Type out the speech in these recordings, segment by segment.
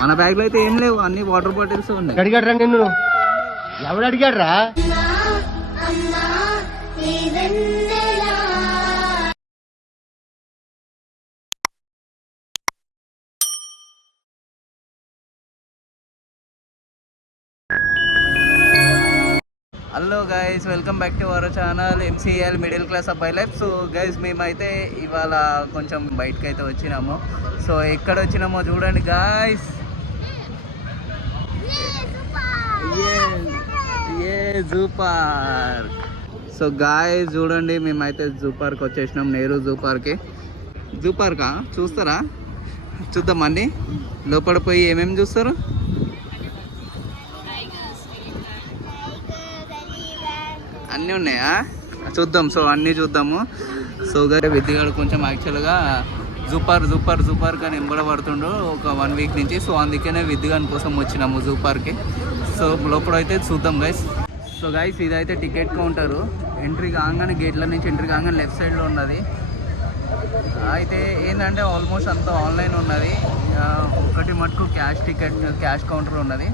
మన బ్యాగ్ లో అయితే ఏం లేవు, అన్ని వాటర్ బాటిల్స్ ఉన్నాయి. అడిగాడ్రా నిన్ను? ఎవడు అడిగాడ్రా? Hello guys, welcome back to our channel MCL middle class అబ్బాయి లైఫ్. సో గైస్, మేమైతే ఇవాళ కొంచెం బయటకు అయితే వచ్చినాము. సో ఎక్కడ వచ్చినామో చూడండి guys. Zoo park. So guys చూడండి, మేమైతే జూ పార్క్ వచ్చేసినాం, నెహ్రూ జూ పార్క్కి. జూ పార్కా చూస్తారా? చూద్దామండి, లోపల పోయి ఏమేమి చూస్తారు. అన్నీ ఉన్నాయా? చూద్దాం. సో అన్నీ చూద్దాము. సో గారి విద్యగాడు కొంచెం యాక్చువల్గా జూ పార్క్ అని ఎంబడబడుతుండు ఒక 1 వీక్ నుంచి. సో అందుకనే విద్యగాని కోసం వచ్చినాము జూ పార్క్కి. సో లోపల అయితే చూద్దాం గైస్. సో గైస్, ఇదైతే టికెట్ కౌంటరు. ఎంట్రీ కాగానే గేట్ల నుంచి ఎంట్రీ కాగానే లెఫ్ట్ సైడ్లో ఉన్నది. అయితే ఏంటంటే ఆల్మోస్ట్ అంతా ఆన్లైన్ ఉన్నది. ఒకటి మటుకు క్యాష్ కౌంటర్ ఉన్నది.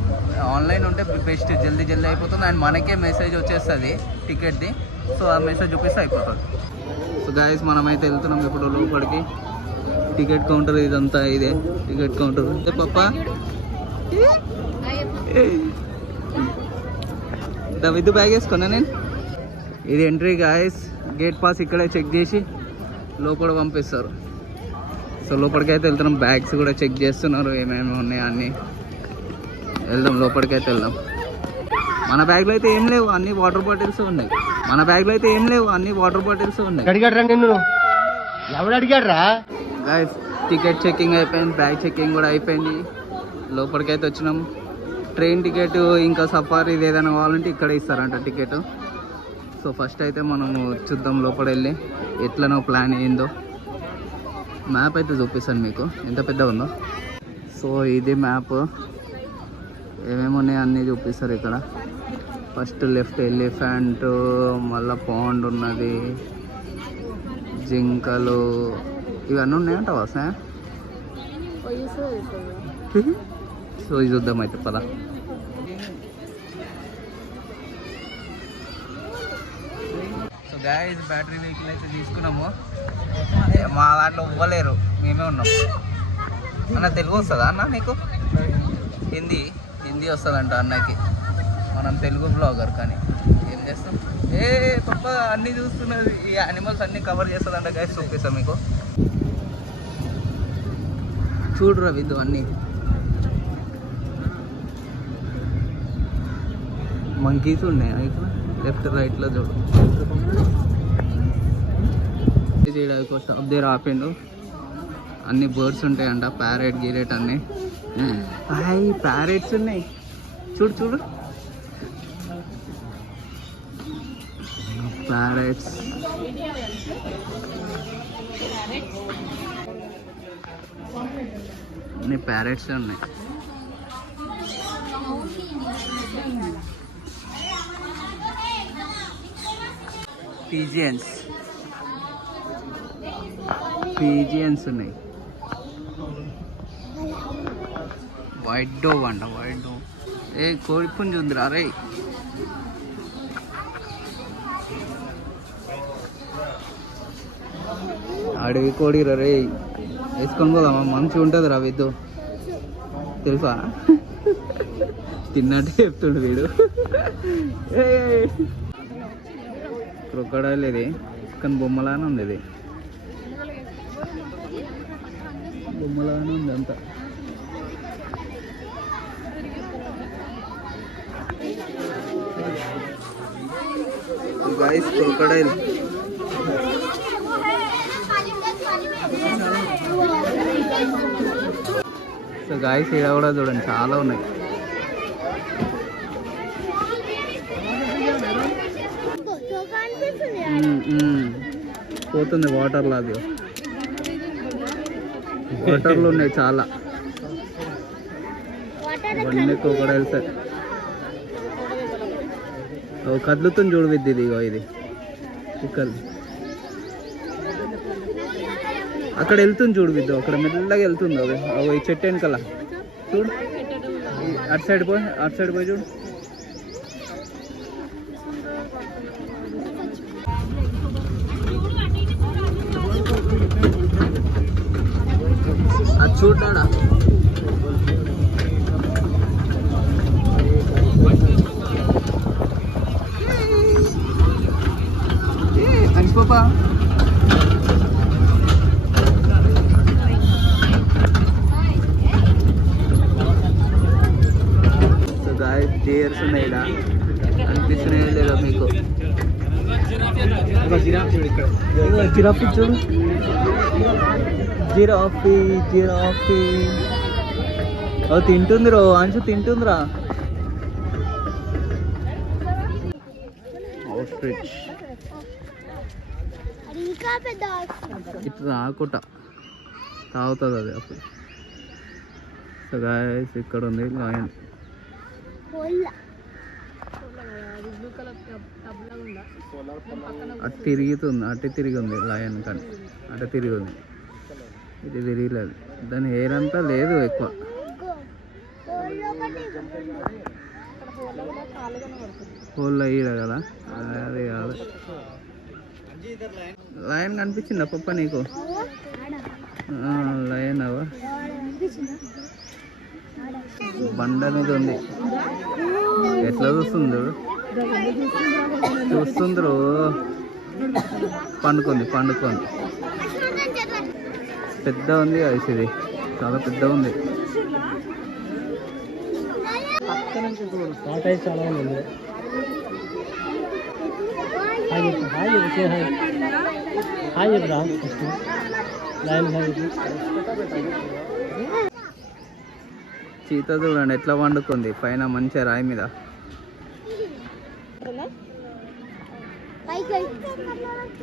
ఆన్లైన్ ఉంటే బెస్ట్, జల్దీ అయిపోతుంది. అండ్ మనకే మెసేజ్ వచ్చేస్తుంది టికెట్ది. సో ఆ మెసేజ్ చూపిస్తే అయిపోతుంది. సో గైస్, మనమైతే వెళ్తున్నాం ఇప్పుడు లోపలికి. టికెట్ కౌంటర్ ఇదంతా ఇదే టికెట్ కౌంటర్. పప్ప విత్ బ్యాగ్ వేసుకున్నా నేను. ఇది ఎంట్రీ గాయస్. గేట్ పాస్ ఇక్కడే చెక్ చేసి లోపల పంపిస్తారు. సో లోపలికైతే వెళ్తున్నాం. బ్యాగ్స్ కూడా చెక్ చేస్తున్నారు, ఏమేమి ఉన్నాయి అన్నీ. వెళ్దాం, లోపలికైతే వెళ్దాం. మన బ్యాగ్లో అయితే ఏం లేవు, అన్ని వాటర్ బాటిల్స్ ఉన్నాయి. అడిగాడ్రా నిన్ను? ఎవడు అడిగాడ్రా? గాయస్, టికెట్ చెకింగ్ అయిపోయింది, బ్యాగ్ చెకింగ్ కూడా అయిపోయింది. లోపలికైతే వచ్చినాం. ట్రైన్ టికెట్ ఇంకా సఫారీ ఏదైనా కావాలంటే ఇక్కడ ఇస్తారంట టికెట్. సో ఫస్ట్ అయితే మనము చూద్దాం లోపల వెళ్ళి ఎట్లనో ప్లాన్ అయ్యిందో. మ్యాప్ అయితే చూపిస్తాను మీకు ఎంత పెద్ద ఉందో. సో ఇది మ్యాప్, ఏమేమి ఉన్నాయో అన్నీ చూపిస్తారు ఇక్కడ. ఫస్ట్ లెఫ్ట్ ఎలిఫెంట్, మళ్ళీ పాండ్ ఉన్నది, జింకలు ఇవన్నీ ఉన్నాయంట వస్తాయా. సో ఇది చూద్దాం అయితే పద. సో గాయస్, బ్యాటరీ వెహికల్ అయితే తీసుకున్నాము. మా దాంట్లో ఇవ్వలేరు, మేమే ఉన్నాం. అన్న తెలుగు వస్తుందా అన్న నీకు? హిందీ వస్తుందంట అన్నకి. మనం తెలుగు బ్లాగర్, కానీ ఏం చేస్తాం. పప్ప అన్నీ చూస్తున్నది, ఈ యానిమల్స్ అన్నీ కవర్ చేస్తుందంట గాయస్. చూపిస్తాం మీకు, చూడరా విద్దు అన్నీ. మంకీస్ ఉన్నాయి ఇక్కడ లెఫ్ట్ రైట్లో చూడు. స్టాప్ దగ్గర ఆపిండు. అన్ని బర్డ్స్ ఉంటాయంట, ప్యారెట్ గిరెట్ అన్నీ. ప్యారెట్స్ ఉన్నాయి, చూడు ప్యారెట్స్. అన్ని ప్యారెట్స్ ఉన్నాయి. పీజియన్స్ ఉన్నాయి. వైట్ డోవ్ అంట, వైట్ డోవ్. కోడి పుంజు ఉందిరా రే. అడవి కోడి రే, వేసుకొని పోదామా? మంచిగా ఉంటుంది రా విద్దు, తెలుసా? తిన్నట్టే చెప్తుండు వీడు. క్రొకడైల్ ఇది, కానీ బొమ్మలానే ఉంది. ఇది బొమ్మలానే ఉంది అంతా. Guys, crocodile. సో గాయ్స్, ఇక్కడ కూడా చూడండి చాలా ఉన్నాయి. పోతుంది వాటర్ లాగా. వాటర్లు ఉన్నాయి చాలా. ఇవన్నీ క్రొకడైల్స్. కదులుతుంది చూడు విద్ది. ఇదిగో ఇది ఇక్కడ అక్కడ వెళ్తుంది చూడు విద్దు, అక్కడ మెల్లగా వెళ్తుంది. అది ఈ చెట్టు వెనకాల చూడు అటు సైడ్ పోయి చూడు. అది చూడాడా పాపా. సో గాయస్ డియర్స్ ఉన్నాయి ఇక్కడ, అనిపిస్తున్నాయో లేదో మీకు. జిరాఫీ చూడు, జిరాఫీ జిరాఫీ తింటుంది రో అంచు తింటుందిరా. ఆస్ట్రిచ్ ఇట్లా రాకుండా తాగుతుంది అది అప్పుడు. సో గాయస్ ఇక్కడ ఉంది లయన్. అటు తిరుగుతుంది, అటు తిరిగి ఉంది లయన్, కానీ అటు తిరిగి ఉంది, ఇది తిరగలేదు. దాని హెయిర్ అంతా లేదు ఎక్కువ. హోల్ అయ్యాడు కదా, అది కాదు. లయన్ కనిపించిందా పప్ప నీకు? లయన్ అవా బండ మీద ఉంది. ఎట్లా చూస్తుంది చూస్తుండ్రు. పండుకుంది పెద్ద ఉంది ఐస్, ఇది చాలా పెద్ద ఉంది. చాలా ఉంది. చీత చూడండి ఎట్లా వండుకుంది పైన మంచిగా రాయి మీద.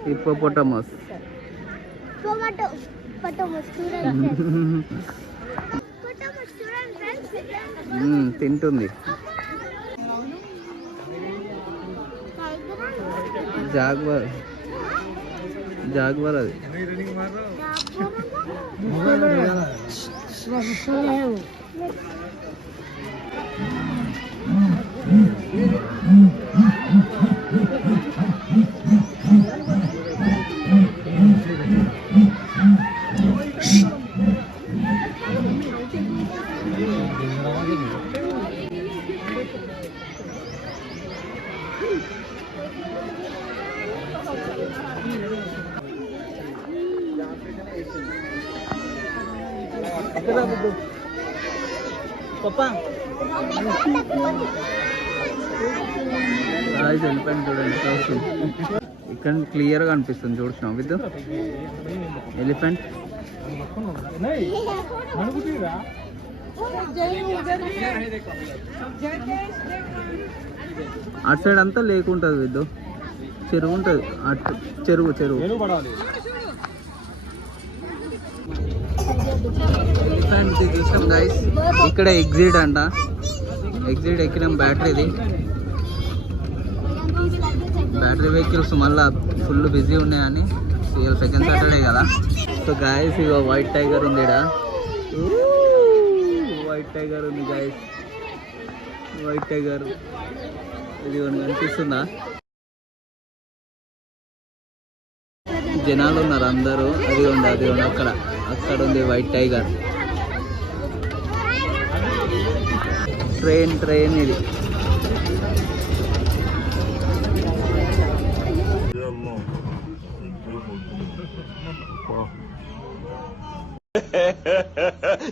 హిప్పోపోటమస్ తింటుంది. జాగ్వర్ అది. చూడండి ఇక్కడ క్లియర్గా అనిపిస్తుంది. చూడుతున్నాం విత్ ఎలిఫెంట్. అటు సైడ్ అంతా లేకుంటుంది విద్దు, చెరువు ఉంటుంది. అటు చెరువు ఎలిఫెంట్ చూసాం గైస్. ఇక్కడ ఎగ్జిట్ అంట, ఎగ్జిట్ ఎక్కినాం. బ్యాటరీ వెహికల్స్ మళ్ళీ ఫుల్ బిజీ ఉన్నాయని. ఇవాళ సెకండ్ సాటర్డే కదా. సో గాయస్ ఇక వైట్ టైగర్ ఉంది ఇక్కడ. వైట్ టైగర్ ఉంది గాయస్, వైట్ టైగర్. ఇది కనిపిస్తుందా? జనాలు ఉన్నారు అందరూ. అది ఉంది అక్కడ ఉంది వైట్ టైగర్. ట్రైన్ ఇది.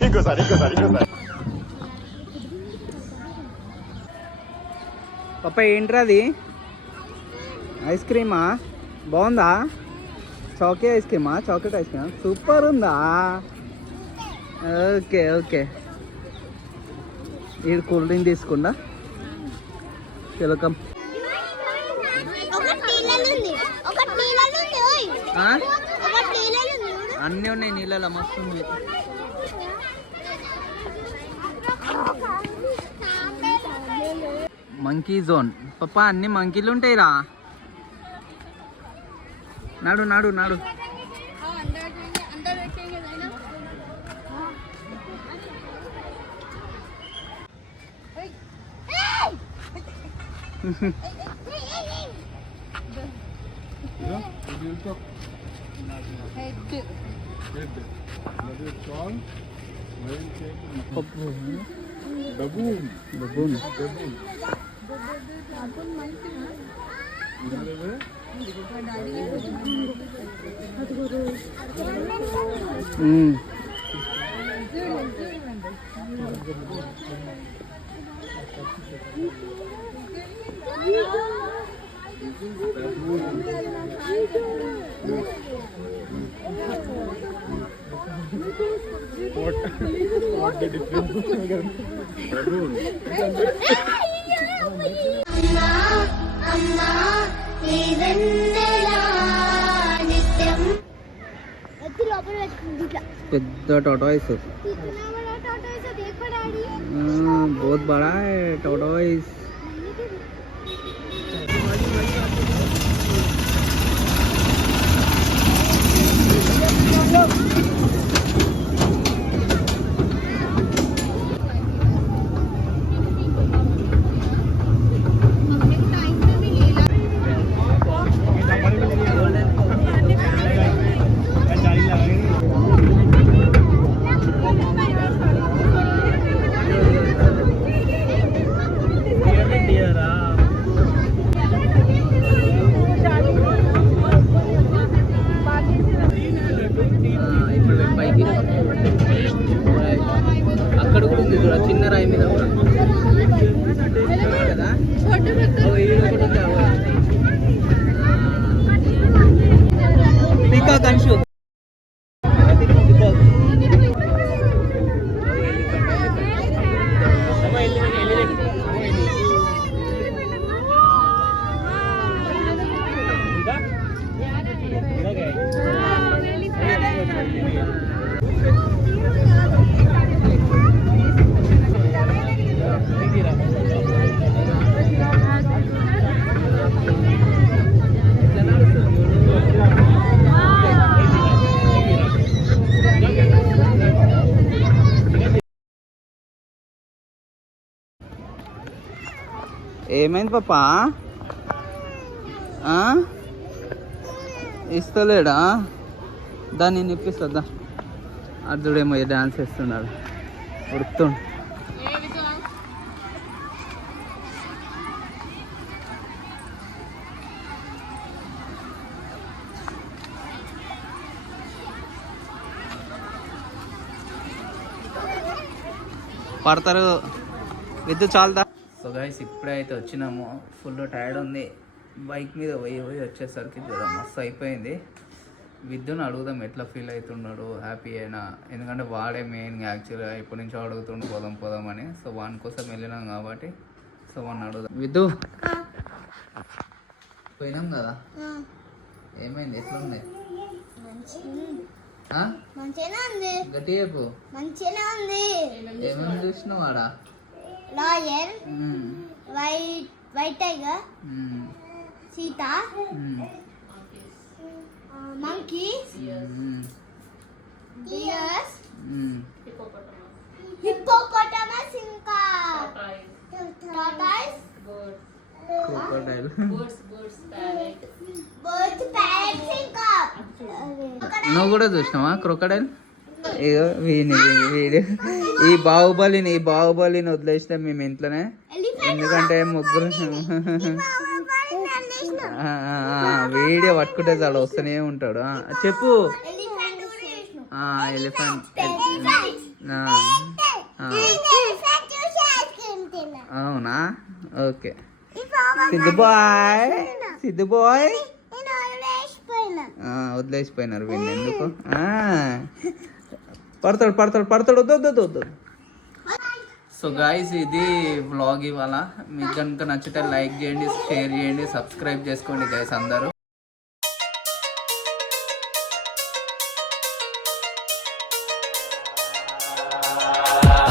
ఇంకోసారి పప్ప ఏంట్రా అది? ఐస్ క్రీమా? బాగుందా? చాక్లెట్ ఐస్ క్రీమా? సూపర్ ఉందా? ఓకే ఇది కూల్ డ్రింక్ తీసుకుండా వెల్కమ్. అన్నీ ఉన్నాయి నీళ్ళలో, మస్తు ఉంది. మంకీ జోన్ పప్ప, అన్ని మంకీలు ఉంటాయిరా. నాడు పెద్ద టోటాయిస్ बहुत बड़ा है टोटोइस అక్కడ కూడా ఉంది చూడ చిన్న రాయి మీద కూడా కదా పికా కన్షు ఏమైంది పాపా ఇస్తలేడా దాన్ని నిప్పిస్తుందా అర్జుడేమో డాన్స్ వేస్తున్నాడు ఉడుకుతుండు పడతారు విద్యుత్ చాలుదా. సో గైస్ ఇప్పుడే అయితే వచ్చినాము, ఫుల్ టైర్డ్ ఉంది. బైక్ మీద పోయి వచ్చేసరికి చూడ మస్తు అయిపోయింది. విద్యుని అడుగుదాం ఎట్లా ఫీల్ అవుతున్నాడు, హ్యాపీ అయినా, ఎందుకంటే వాడే మెయిన్ యాక్చువల్గా ఇప్పటి నుంచో అడుగుతుండు పోదాం అని. సో వాని కోసం వెళ్ళినాం కాబట్టి సో వాడిని అడుగుదాం. విద్యు పోయినాం కదా, ఏమైంది, ఎట్లా ఉంది? గట్టి చెప్పు. మంచిగా ఉంది. ఏమేమి చూసినావు ఆడ? Lion, white tiger, cheetah, monkey, deers, hippopotamus, ఇంకా టార్టాయిస్, క్రోకోడైల్, బర్డ్స్, ప్యారెట్స్, ఇంకా నువ్వు కూడా చూసినావా క్రోకోడైల్? ఇదో వీడు ఈ బాహుబలిని వదిలేసినాం మేము ఇంట్లోనే, ఎందుకంటే ముగ్గురు వీడియో పట్టుకుంటే చాలు వస్తూనే ఉంటాడు. చెప్పు. ఎలిఫెంట్, అవునా, ఓకే. సిద్ధు బాయ్ వదిలేసిపోయినారు వీడిని, ఎందుకు? పడతాడు వద్దు. సో గాయ్స్ ఇది వ్లాగ్ ఇవాళ. మీకు కనుక నచ్చితే లైక్ చేయండి, షేర్ చేయండి, సబ్స్క్రైబ్ చేసుకోండి గైస్ అందరూ.